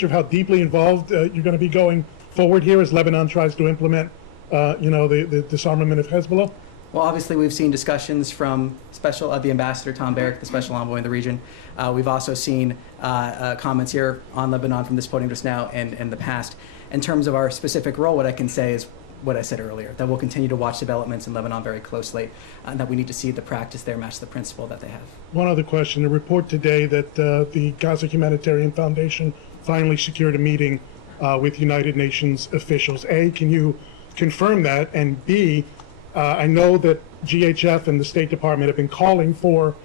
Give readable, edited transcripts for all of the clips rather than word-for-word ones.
of how deeply involved you're going to be going forward here as Lebanon tries to implement, the disarmament of Hezbollah? Well, obviously, we've seen discussions from the Ambassador Tom Barrack, the special envoy in the region. We've also seen comments here on Lebanon from this podium just now and in the past. In terms of our specific role, what I can say is what I said earlier, that we'll continue to watch developments in Lebanon very closely, and that we need to see the practice there match the principle that they have. One other question. A report today that the Gaza Humanitarian Foundation finally secured a meeting with United Nations officials. A, can you confirm that? And B, I know that GHF and the State Department have been calling for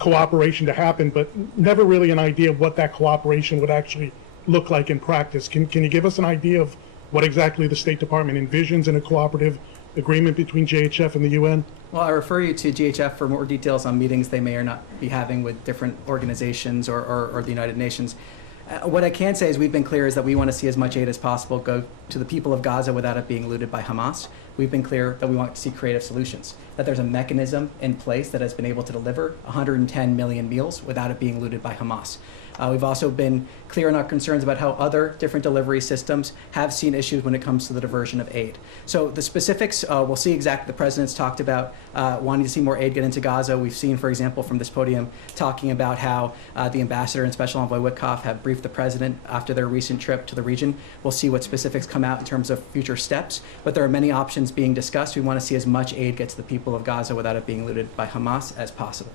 cooperation to happen, but never really an idea of what that cooperation would actually look like in practice. Can you give us an idea of what exactly the State Department envisions in a cooperative agreement between GHF and the UN? Well, I refer you to GHF for more details on meetings they may or not be having with different organizations or the United Nations. What I can say is we've been clear is that we want to see as much aid as possible go to the people of Gaza without it being looted by Hamas. We've been clear that we want to see creative solutions, that there's a mechanism in place that has been able to deliver 110 million meals without it being looted by Hamas. We've also been clear in our concerns about how other different delivery systems have seen issues when it comes to the diversion of aid. So the specifics, we'll see exactly. The president's talked about wanting to see more aid get into Gaza. We've seen, for example, from this podium, talking about how the ambassador and Special Envoy Witkoff have briefed the president after their recent trip to the region. We'll see what specifics come out in terms of future steps, but there are many options being discussed. We want to see as much aid get to the people of Gaza without it being looted by Hamas as possible.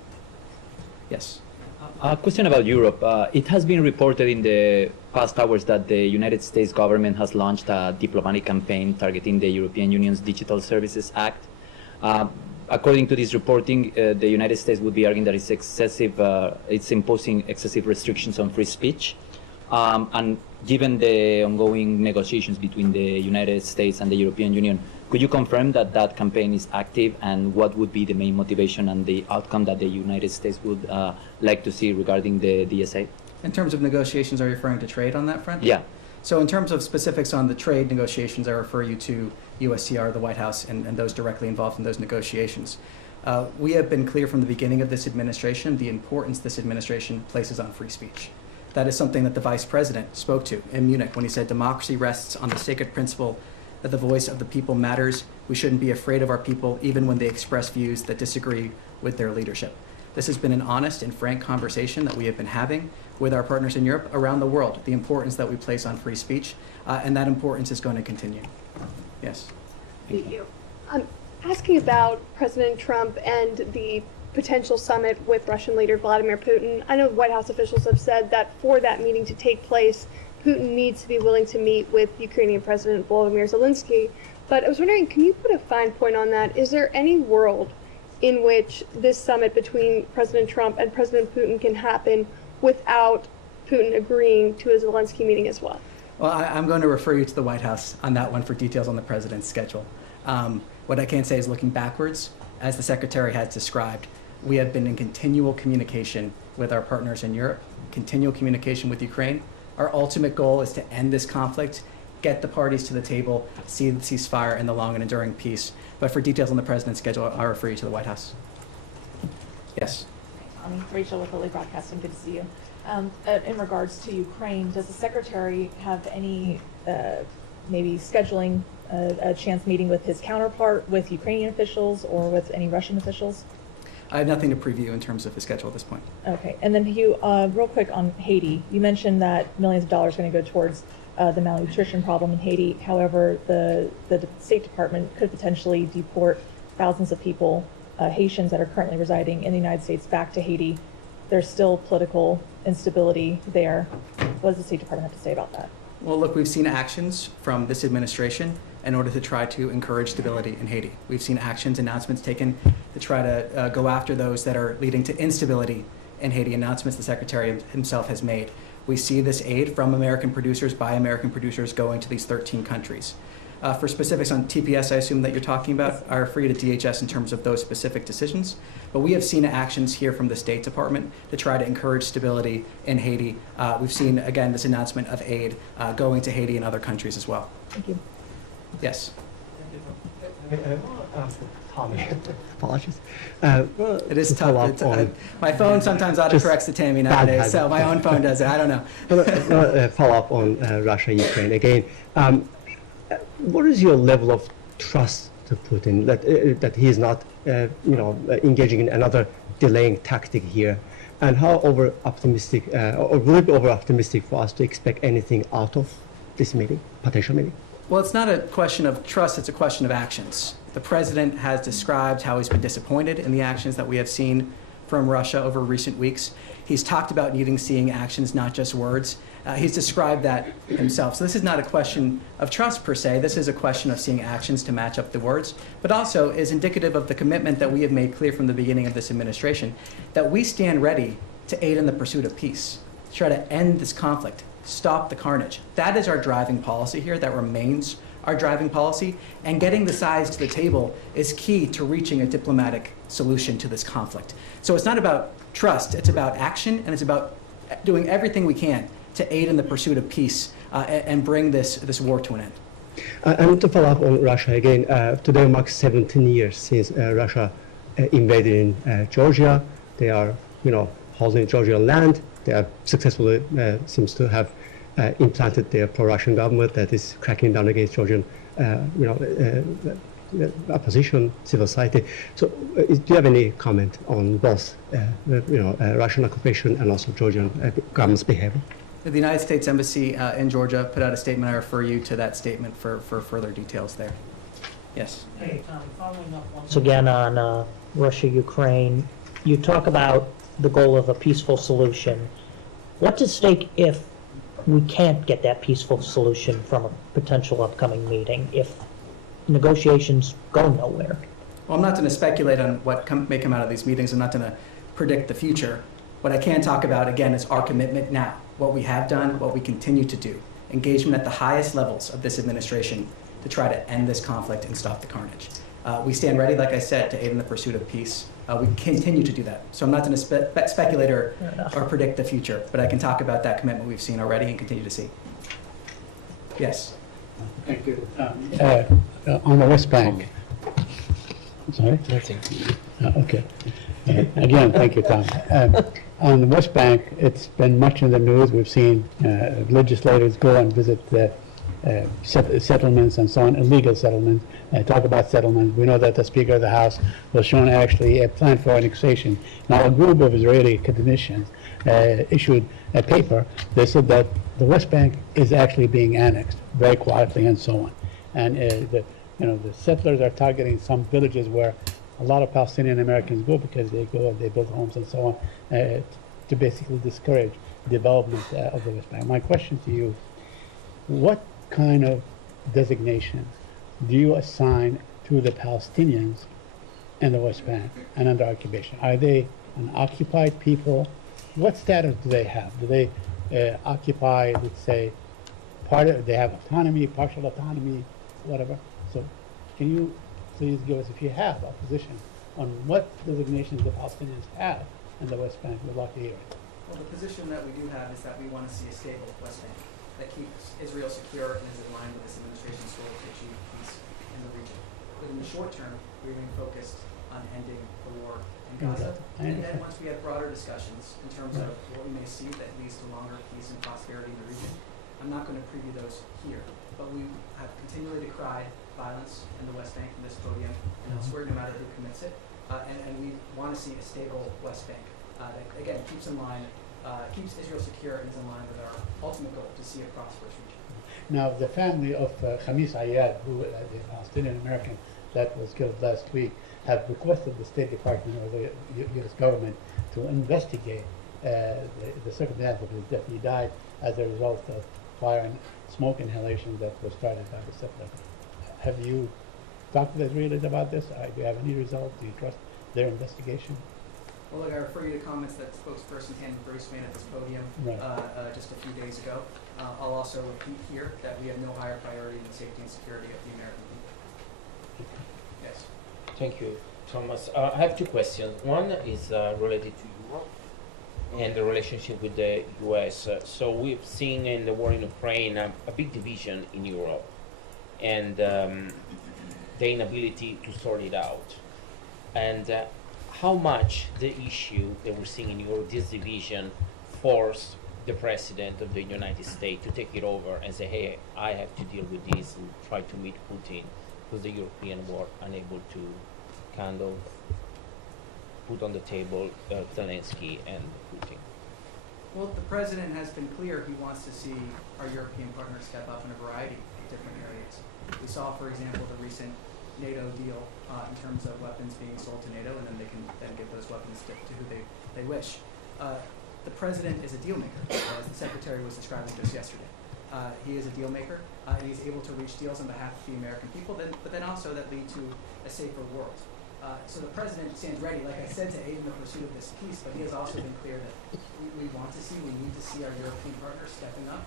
Yes. A question about Europe. It has been reported in the past hours that the United States government has launched a diplomatic campaign targeting the European Union's Digital Services Act. According to this reporting, the United States would be arguing that it's imposing excessive restrictions on free speech. And given the ongoing negotiations between the United States and the European Union, could you confirm that that campaign is active, and what would be the main motivation and the outcome that the United States would like to see regarding the DSA? In terms of negotiations, are you referring to trade on that front? Yeah. So in terms of specifics on the trade negotiations, I refer you to USTR, the White House, and those directly involved in those negotiations. We have been clear from the beginning of this administration the importance this administration places on free speech. That is something that the Vice President spoke to in Munich when he said democracy rests on the sacred principle that the voice of the people matters. We shouldn't be afraid of our people, even when they express views that disagree with their leadership. This has been an honest and frank conversation that we have been having with our partners in Europe around the world, the importance that we place on free speech, and that importance is going to continue. Yes. Thank you. I'm asking about President Trump and the potential summit with Russian leader Vladimir Putin. I know White House officials have said that for that meeting to take place, Putin needs to be willing to meet with Ukrainian President Volodymyr Zelenskyy. But I was wondering, can you put a fine point on that? Is there any world in which this summit between President Trump and President Putin can happen without Putin agreeing to a Zelenskyy meeting as well? Well, I'm going to refer you to the White House on that one for details on the president's schedule. What I can say is looking backwards, as the secretary has described, we have been in continual communication with our partners in Europe, continual communication with Ukraine. Our ultimate goal is to end this conflict, get the parties to the table, see the ceasefire and the long and enduring peace. But for details on the president's schedule, I'll refer you to the White House. Yes. I'm Rachel with Lily Broadcasting. Good to see you. In regards to Ukraine, does the secretary have any maybe scheduling a chance meeting with his counterpart, with Ukrainian officials or with any Russian officials? I have nothing to preview in terms of the schedule at this point. Okay. And then Hugh, real quick on Haiti, you mentioned that millions of dollars are going to go towards the malnutrition problem in Haiti. However, the State Department could potentially deport thousands of people, Haitians that are currently residing in the United States, back to Haiti. There's still political instability there. What does the State Department have to say about that? Well, look, we've seen actions from this administration in order to try to encourage stability in Haiti. We've seen actions, announcements taken to try to go after those that are leading to instability in Haiti, announcements the Secretary himself has made. We see this aid from American producers by American producers going to these 13 countries. For specifics on TPS, I assume that you're talking about, I refer you to DHS in terms of those specific decisions. But we have seen actions here from the State Department to try to encourage stability in Haiti. We've seen, again, this announcement of aid going to Haiti and other countries as well. Thank you. Yes. Apologies. It is to follow tough. up on- My phone sometimes autocorrects to Tammy nowadays, so my own phone does it. I don't know. Follow up on Russia, Ukraine again. What is your level of trust to Putin that he is not, engaging in another delaying tactic here, and how over optimistic or will it be over optimistic for us to expect anything out of this meeting, potential meeting? Well, it's not a question of trust, it's a question of actions. The president has described how he's been disappointed in the actions that we have seen from Russia over recent weeks. He's talked about needing seeing actions, not just words. He's described that himself. So this is not a question of trust per se. This is a question of seeing actions to match up the words, but also is indicative of the commitment that we have made clear from the beginning of this administration, that we stand ready to aid in the pursuit of peace, to try to end this conflict, stop the carnage. That is our driving policy here. That remains our driving policy. And getting the sides to the table is key to reaching a diplomatic solution to this conflict. So it's not about trust, it's about action, and it's about doing everything we can to aid in the pursuit of peace and bring this war to an end. And to follow up on Russia again, today marks 17 years since Russia invaded in Georgia. They are, holding Georgian land. They have successfully seems to have implanted their pro-Russian government that is cracking down against Georgian, opposition, civil society. So, do you have any comment on both, Russian occupation and also Georgian government's behavior? The United States Embassy in Georgia put out a statement. I refer you to that statement for further details there. Yes. Hey, following up once again on Russia, Ukraine, you talk about the goal of a peaceful solution. What's at stake if we can't get that peaceful solution from a potential upcoming meeting, if negotiations go nowhere? Well, I'm not going to speculate on what may come out of these meetings. I'm not going to predict the future. What I can talk about, again, is our commitment now, what we have done, what we continue to do, engagement at the highest levels of this administration to try to end this conflict and stop the carnage. We stand ready, like I said, to aid in the pursuit of peace. We continue to do that. So I'm not going to speculate or predict the future, but I can talk about that commitment we've seen already and continue to see. Yes. Thank you. On the West Bank. Sorry? Nothing. Okay. Again, thank you, Tom. On the West Bank, it's been much in the news. We've seen legislators go and visit settlements and so on, illegal settlements, talk about settlements. We know that the Speaker of the House was shown actually a plan for annexation. Now, a group of Israeli academicians issued a paper. They said that the West Bank is actually being annexed very quietly and so on. And the settlers are targeting some villages where a lot of Palestinian Americans go because they go and they build homes and so on to basically discourage development of the West Bank. My question to you, what kind of designation do you assign to the Palestinians in the West Bank and under occupation? Are they an occupied people? What status do they have? Do they occupy, let's say, they have autonomy, partial autonomy, whatever? So can you please give us, if you have a position on what designations the Palestinians have in the West Bank? We'd like to hear it. Well, the position that we do have is that we want to see a stable West Bank that keeps Israel secure and is in line with this administration's goal to achieve peace in the region. But in the short term, we remain focused on ending the war in Gaza. And then once we have broader discussions in terms of what we may see that leads to longer peace and prosperity in the region, I'm not going to preview those here. But we have continually decried violence in the West Bank from this podium and elsewhere, no matter who commits it. And we want to see a stable West Bank that, again, keeps Israel secure and is in line with our ultimate goal to see a prosperous region. Now, the family of Khamis Ayad, who the Palestinian American that was killed last week, have requested the State Department or the U.S. government to investigate the circumstance of his death. He died as a result of fire and smoke inhalation that was started by the settler. Have you talked to the Israelis about this? Do you have any results? Do you trust their investigation? Well, look, I refer you to comments that spokesperson Ken Bruce made at this podium just a few days ago. I'll also repeat here that we have no higher priority than the safety and security of the American people. Yes. Thank you, Thomas. I have two questions. One is related to Europe and the relationship with the U.S. So we've seen in the war in Ukraine a big division in Europe and the inability to sort it out. and how much the issue that we're seeing in Europe, this division, forced the president of the United States to take it over and say, hey, I have to deal with this and try to meet Putin, because the European were unable to kind of put on the table Zelenskyy and Putin. Well, the president has been clear he wants to see our European partners step up in a variety of different areas. We saw, for example, the recent NATO deal in terms of weapons being sold to NATO, and then they can then give those weapons to who they wish. The president is a deal maker, as the secretary was describing just yesterday. He is a deal maker, and he's able to reach deals on behalf of the American people, but then also that lead to a safer world. So the president stands ready, like I said, to aid in the pursuit of this peace, but he has also been clear that we need to see our European partners stepping up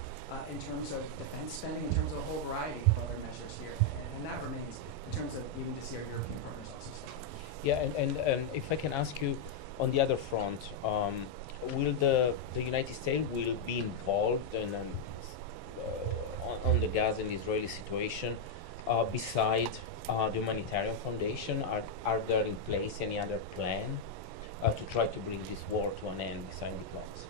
in terms of defense spending, in terms of a whole variety of other measures here, and that remains in terms of needing to see our European partners also step up. Yeah, and if I can ask you, on the other front, will the United States will be involved in on the Gaza and Israeli situation beside the humanitarian foundation? Are there in place any other plan to try to bring this war to an end beside the plans?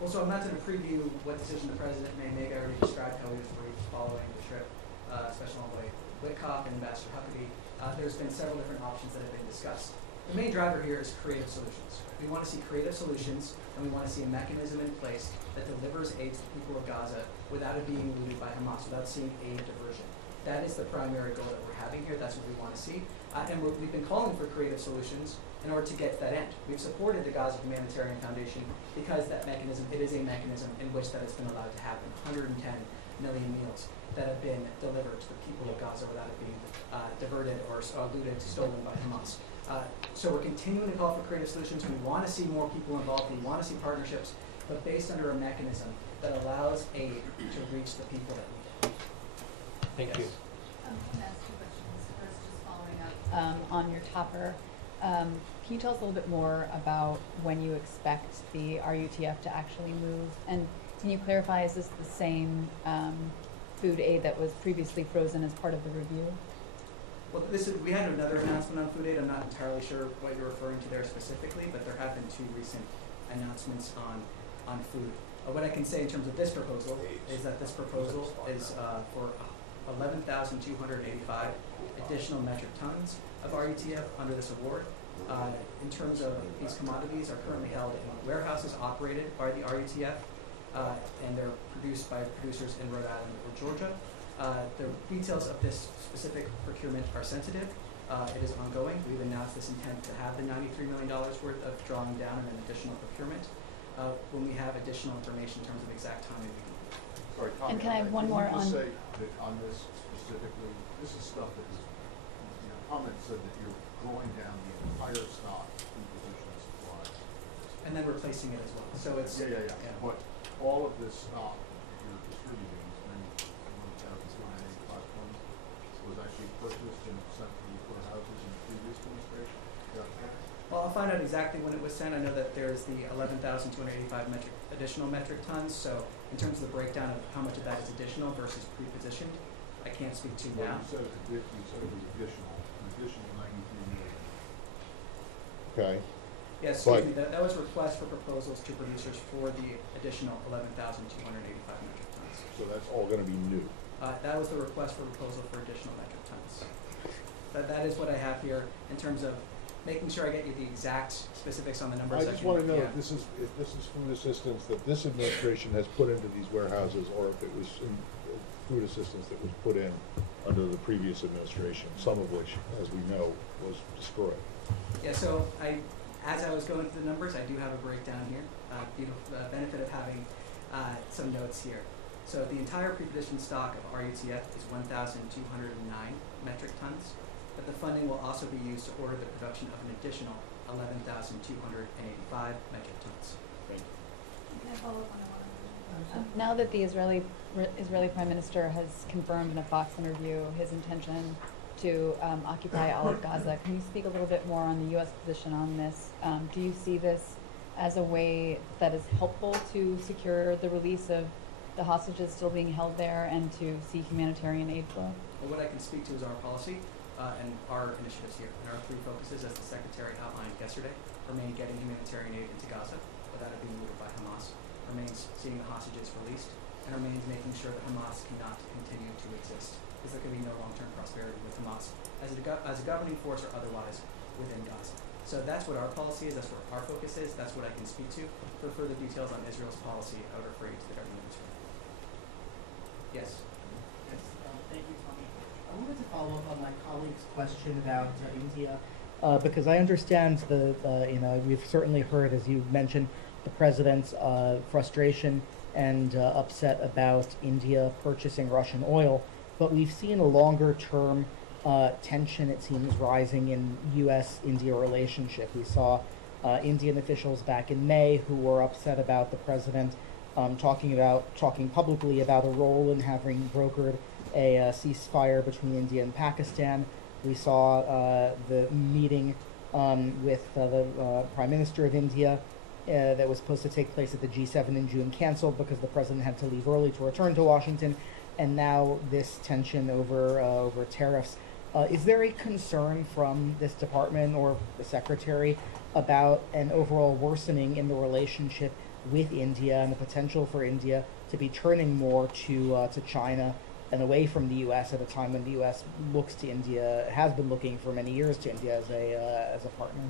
Well, so I'm not going to preview what decision the president may make. I already described how he was briefed following the trip, Special Envoy Witkoff and Ambassador Huckabee. There's been several different options that have been discussed. The main driver here is creative solutions. We want to see creative solutions, and we want to see a mechanism in place that delivers aid to the people of Gaza without it being eluded by Hamas, without seeing aid diversion. That is the primary goal that we're having here. That's what we want to see. And we've been calling for creative solutions in order to get to that end. We've supported the Gaza Humanitarian Foundation because that mechanism, it is a mechanism in which that has been allowed to happen. 110 million meals that have been delivered to the people of Gaza without it being diverted or eluded, stolen by Hamas. So we're continuing to call for creative solutions. We want to see more people involved. We want to see partnerships, but based under a mechanism that allows aid to reach the people that need it. Thank you. I'm going to ask two questions. First, just following up on your topper. Can you tell us a little bit more about when you expect the RUTF to actually move? And can you clarify, is this the same food aid that was previously frozen as part of the review? Well, we had another announcement on food aid. I'm not entirely sure what you're referring to there specifically, but there have been two recent announcements on food. What I can say in terms of this proposal is that this proposal is for 11,285 additional metric tons of RUTF under this award. In terms of these commodities are currently held in warehouses operated by the RUTF, and they're produced by producers in Rhode Island or Georgia. The details of this specific procurement are sensitive. It is ongoing. We've announced this intent to have the $93 million worth of drawing down and an additional procurement. When we have additional information in terms of exact timing, we can. Sorry, Tom, And can I have one more on? Say that on this specifically, this is stuff that is, comment said that you're drawing down the entire stock in position of supply. And then replacing it as well. So it's Yeah. But all of this stock that you're distributing, these many 1,285 tons, was actually purchased and sent to these warehouses in the previous administration? Is that correct? Well, I'll find out exactly when it was sent. I know that there's the 11,285 additional metric tons. So in terms of the breakdown of how much of that is additional versus pre-positioned, I can't speak to Well, now. you said it was additional, an additional 93 million. Okay. Yes, excuse me, that was request for proposals to producers for the additional 11,285 metric tons. So that's all gonna be new. That was the request for proposal for additional metric tons. That is what I have here in terms of making sure I get you the exact specifics on the numbers. I just wanna know if this is food assistance that this administration has put into these warehouses, or if it was food assistance that was put in under the previous administration, some of which, as we know, was destroyed. Yeah, so as I was going through the numbers, I do have a breakdown here. Benefit of having some notes here. So the entire pre-positioned stock of RUTF is 1,209 metric tons, but the funding will also be used to order the production of an additional 11,285 metric tons. Thank you. Can I follow up on that one? Now that the Israeli Prime Minister has confirmed in a Fox interview his intention to occupy all of Gaza, can you speak a little bit more on the U.S. position on this? Do you see this as a way that is helpful to secure the release of the hostages still being held there and to see humanitarian aid flow? Well, what I can speak to is our policy. and our initiatives here. And our three focuses, as the Secretary outlined yesterday, remain getting humanitarian aid into Gaza without it being looted by Hamas, remains seeing the hostages released, and remains making sure that Hamas cannot continue to exist, because there can be no long-term prosperity with Hamas as a governing force or otherwise within Gaza. So that's what our policy is, that's what our focus is, that's what I can speak to. For further details on Israel's policy, I would refer you to the government of Israel. Yes? Yes, thank you, Tommy. I wanted to follow up on my colleague's question about India, because I understand we've certainly heard, as you mentioned, the president's frustration and upset about India purchasing Russian oil, but we've seen a longer-term tension, it seems, rising in U.S.-India relationship. We saw Indian officials back in May who were upset about the president talking publicly about a role in having brokered a ceasefire between India and Pakistan. We saw the meeting with the Prime Minister of India that was supposed to take place at the G7 in June canceled because the president had to leave early to return to Washington, and now this tension over tariffs. Is there a concern from this department or the secretary about an overall worsening in the relationship with India and the potential for India to be turning more to China and away from the U.S. at a time when the U.S. looks to India, has been looking for many years to India as a partner?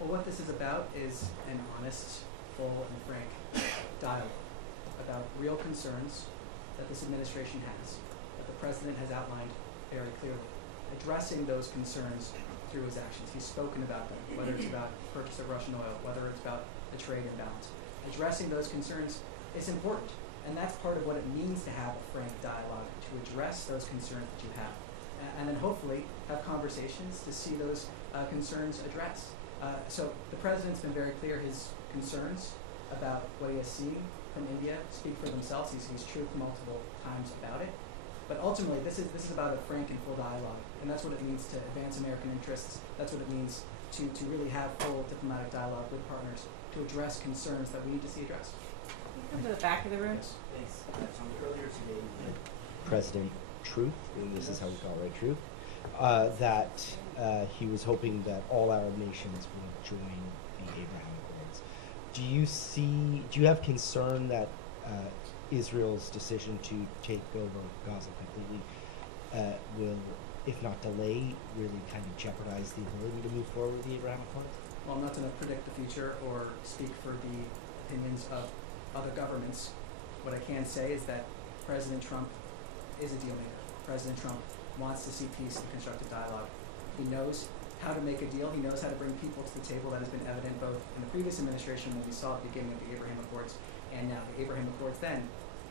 Well, what this is about is an honest, full, and frank dialogue about real concerns that this administration has, that the president has outlined very clearly, addressing those concerns through his actions. He's spoken about them, whether it's about purchase of Russian oil, whether it's about the trade imbalance. Addressing those concerns is important, and that's part of what it means to have a frank dialogue, to address those concerns that you have, and then hopefully have conversations to see those concerns addressed. So the president's been very clear. His concerns about what he has seen from India speak for themselves. He's truthed multiple times about it. But ultimately, this is about a frank and full dialogue, and that's what it means to advance American interests. That's what it means to really have full diplomatic dialogue with partners to address concerns that we need to see addressed. Can you come to the back of the room? Yes. Thanks. Earlier today, President Truth, and this is how we call it, right, Truth, that he was hoping that all Arab nations would join the Abraham Accords. Do you have concern that Israel's decision to take over Gaza completely will, if not delay, really kind of jeopardize the ability to move forward with the Abraham Accords? Well, I'm not going to predict the future or speak for the opinions of other governments. What I can say is that President Trump is a deal maker. President Trump wants to see peace and constructive dialogue. He knows how to make a deal. He knows how to bring people to the table. That has been evident both in the previous administration when we saw at the beginning of the Abraham Accords and now the Abraham Accords then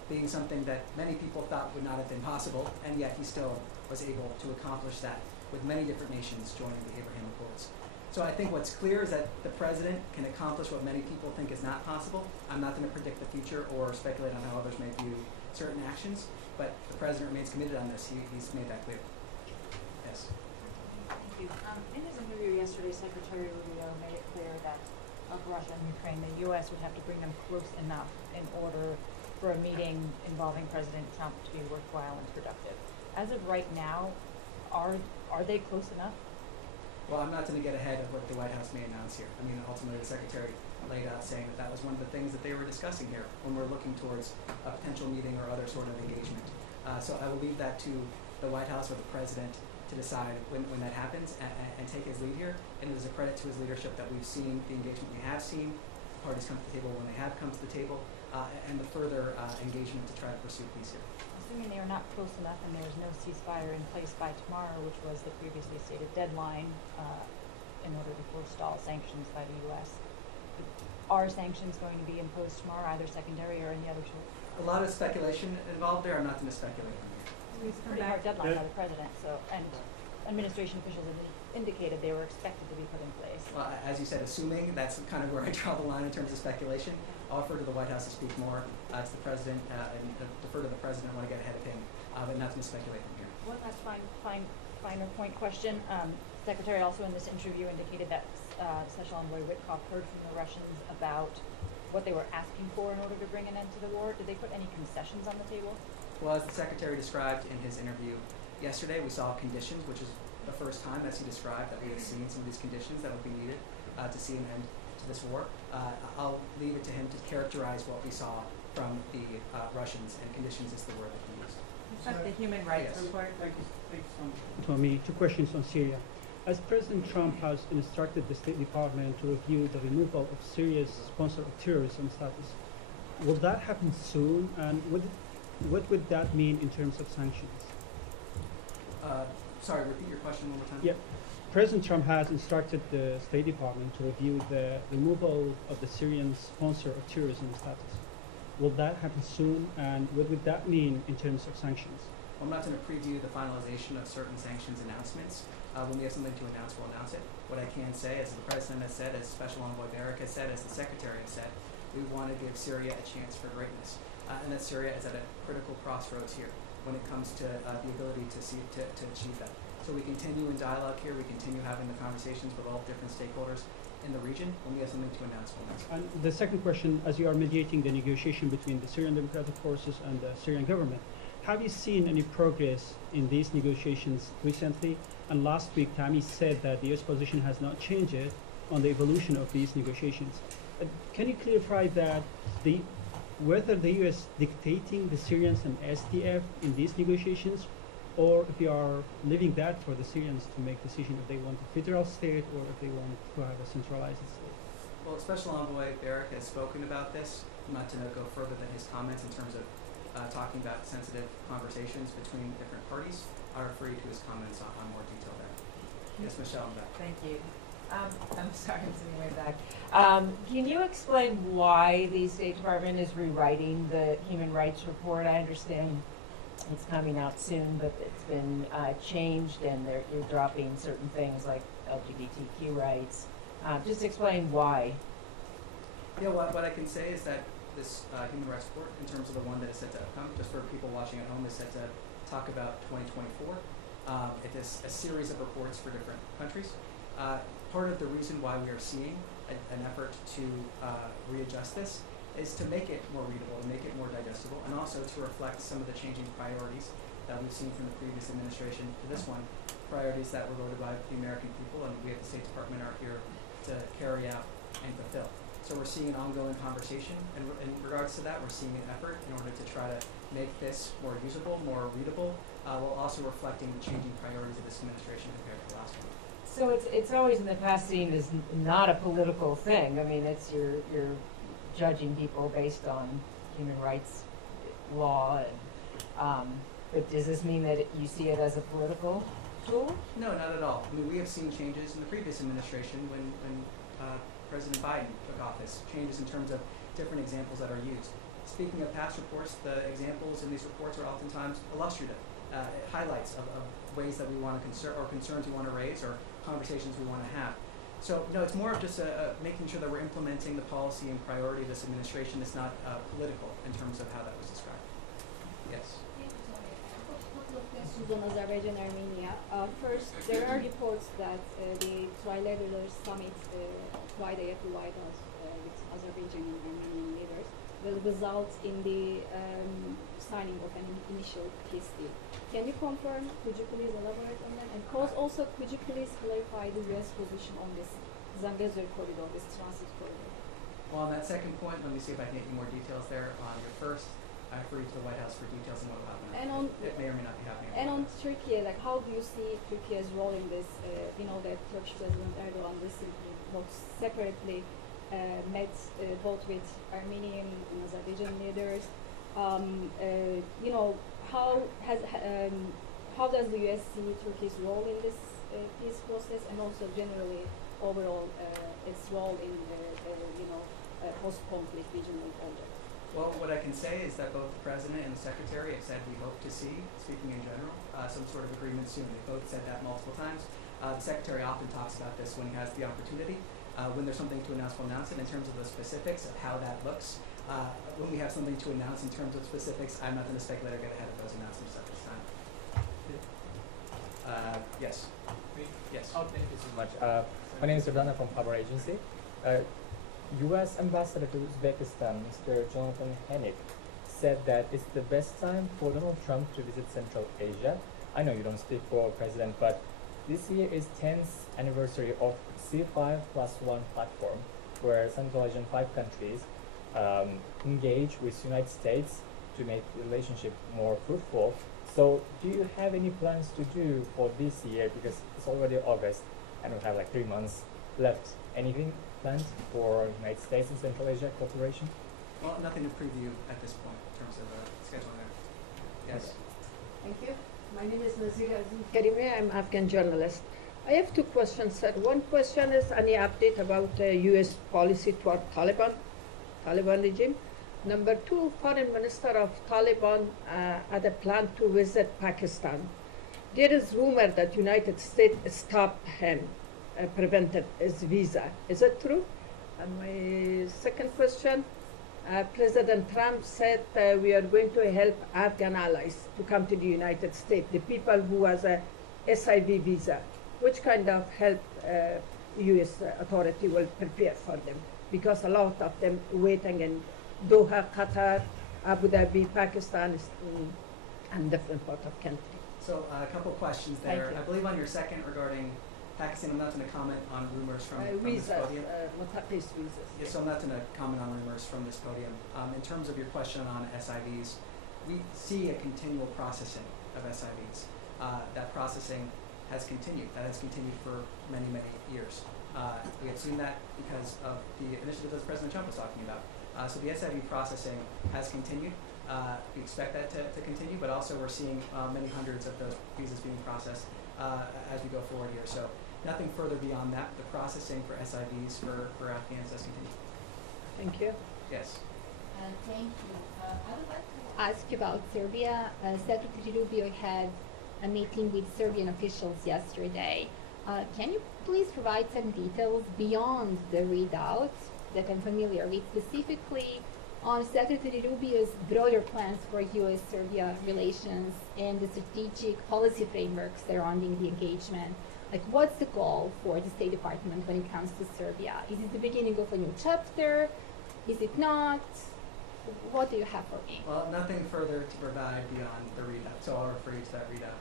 being something that many people thought would not have been possible, and yet he still was able to accomplish that with many different nations joining the Abraham Accords. So I think what's clear is that the president can accomplish what many people think is not possible. I'm not going to predict the future or speculate on how others may view certain actions, but the president remains committed on this. He's made that clear. Yes. Thank you. In his interview yesterday, Secretary Rubio made it clear that of Russia and Ukraine, the U.S. would have to bring them close enough in order for a meeting involving President Trump to be worthwhile and productive. As of right now, are they close enough? Well, I'm not going to get ahead of what the White House may announce here. I mean, ultimately, the Secretary laid out saying that was one of the things that they were discussing here when we're looking towards a potential meeting or other sort of engagement. So I will leave that to the White House or the President to decide when that happens and take his lead here. And it is a credit to his leadership that we've seen the engagement we have seen, parties come to the table when they have come to the table, and the further engagement to try to pursue peace here. Assuming they are not close enough and there is no ceasefire in place by tomorrow, which was the previously stated deadline in order to forestall sanctions by the U.S., are sanctions going to be imposed tomorrow, either secondary or any other sort? A lot of speculation involved there. I'm not going to speculate on here. It's a pretty hard deadline by the president, and administration officials have indicated they were expected to be put in place. Well, as you said, assuming, that's kind of where I draw the line in terms of speculation. I'll refer to the White House to speak more to the President and defer to the President. I want to get ahead of him, but not to speculate from here. One last finer point question. Secretary also in this interview indicated that Special Envoy Witkoff heard from the Russians about what they were asking for in order to bring an end to the war. Did they put any concessions on the table? Well, as the Secretary described in his interview yesterday, we saw conditions, which is the first time, as he described, that we have seen some of these conditions that would be needed to see an end to this war. I'll leave it to him to characterize what we saw from the Russians, and conditions is the word that he used. The human rights Yes. report. Thank you so much. Tommy, two questions on Syria. As President Trump has instructed the State Department to review the removal of Syria's sponsor of terrorism status, will that happen soon? And what would that mean in terms of sanctions? Sorry, repeat your question one more time. Yeah. President Trump has instructed the State Department to review the removal of the Syrian sponsor of terrorism status. Will that happen soon? And what would that mean in terms of sanctions? I'm not going to preview the finalization of certain sanctions announcements. When we have something to announce, we'll announce it. What I can say, as the President has said, as Special Envoy Barrack has said, as the Secretary has said, we want to give Syria a chance for greatness. And that Syria is at a critical crossroads here when it comes to the ability to achieve that. So we continue in dialogue here. We continue having the conversations with all different stakeholders in the region. When we have something to announce, we'll announce it. And the second question, as you are mediating the negotiation between the Syrian Democratic Forces and the Syrian government, have you seen any progress in these negotiations recently? And last week, Tammy said that the U.S. position has not changed on the evolution of these negotiations. Can you clarify that whether the U.S. dictating the Syrians and SDF in these negotiations, or if you are leaving that for the Syrians to make decision if they want a federal state or if they want to have a centralized state? Well, Special Envoy Barrack has spoken about this. I'm not to go further than his comments in terms of talking about sensitive conversations between different parties. I refer you to his comments on more detail there. Yes, Michelle, I'm back. Thank you. I'm sorry, I'm sitting way back. Can you explain why the State Department is rewriting the human rights report? I understand it's coming out soon, but it's been changed, and you're dropping certain things like LGBTQ rights. Just explain why. Yeah, what I can say is that this human rights report, in terms of the one that is set to come, just for people watching at home, is set to talk about 2024. It is a series of reports for different countries. Part of the reason why we are seeing an effort to readjust this is to make it more readable, to make it more digestible, and also to reflect some of the changing priorities that we've seen from the previous administration to this one, priorities that were voted by the American people, and we at the State Department are here to carry out and fulfill. So we're seeing an ongoing conversation, and in regards to that, we're seeing an effort in order to try to make this more usable, more readable, while also reflecting the changing priorities of this administration compared to the last one. So it's always in the past seen as not a political thing. I mean, it's you're judging people based on human rights law, and but does this mean that you see it as a political tool? No, not at all. I mean, we have seen changes in the previous administration when President Biden took office, changes in terms of different examples that are used. Speaking of past reports, the examples in these reports are oftentimes illustrative, highlights of ways that we want to concerns we want to raise, or conversations we want to have. So no, it's more of just making sure that we're implementing the policy and priority of this administration. It's not political in terms of how that was described. Yes. Questions on Azerbaijan, Armenia. First, there are reports that the trilateral summit Friday at the White House with Azerbaijan and Armenian leaders will result in the signing of an initial peace deal. Can you confirm? Could you please elaborate on that? And also, could you please clarify the U.S. position on this Zambezi corridor, this transit corridor? Well, on that second point, let me see if I can get you more details there. On your first, I refer you to the White House for details on what will happen. And on it may or may not be happening. And on Turkey, like how do you see Turkey's role in this? We know that Turkish President Erdogan recently, separately, met both with Armenian and Azerbaijan leaders. You know, how does the U.S. see Turkey's role in this peace process, and also generally overall its role in the post-conflict regional project? Well, what I can say is that both the President and the Secretary have said we hope to see, speaking in general, some sort of agreement soon. They both said that multiple times. The Secretary often talks about this when he has the opportunity. When there's something to announce, we'll announce it. In terms of the specifics of how that looks, when we have something to announce in terms of specifics, I'm not going to speculate or get ahead of those announcements at this time. Yes. Yes. Oh, thank you so much. My name is Ravana from Power Agency. U.S. Ambassador to Uzbekistan, Mr. Jonathan Hennick, said that it's the best time for Donald Trump to visit Central Asia. I know you don't speak for President, but This year is 10th anniversary of C5+1 platform, where Central Asian 5 countries engage with United States to make the relationship more fruitful. So do you have any plans to do for this year, because it's already August and we have like 3 months left? Anything planned for United States and Central Asia cooperation? Well, nothing to preview at this point in terms of schedule there. Yes. Thank you. My name is Nazira Karimi. I'm Afghan journalist. I have two questions, sir. One question is any update about U.S. policy toward Taliban regime. Number two, Foreign Minister of Taliban had a plan to visit Pakistan. There is rumor that United States stopped him, prevented his visa. Is it true? And my second question, President Trump said we are going to help Afghan allies to come to the United States, the people who has a SIV visa. Which kind of help U.S. authority will prepare for them? Because a lot of them waiting in Doha, Qatar, Abu Dhabi, Pakistan, and different part of country. So a couple questions there. I believe on your second regarding Pakistan, I'm not going to comment on rumors from this podium. Visas. Yeah, so I'm not going to comment on rumors from this podium. In terms of your question on SIVs, we see a continual processing of SIVs. That processing has continued. That has continued for many, many years. We have seen that because of the initiative that President Trump was talking about. So the SIV processing has continued. We expect that to continue, but also we're seeing many hundreds of those visas being processed as we go forward here. So nothing further beyond that. The processing for SIVs for Afghans does continue. Thank you. Yes. Thank you. I would like to ask you about Serbia. Secretary Rubio had a meeting with Serbian officials yesterday. Can you please provide some details beyond the readout that I'm familiar with, specifically on Secretary Rubio's broader plans for U.S.-Serbia relations and the strategic policy framework surrounding the engagement? Like, what's the goal for the State Department when it comes to Serbia? Is it the beginning of a new chapter? Is it not? What do you have for me? Well, nothing further to provide beyond the readout, so I'll refer you to that readout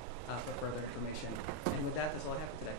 for further information. And with that, that's all I have for today.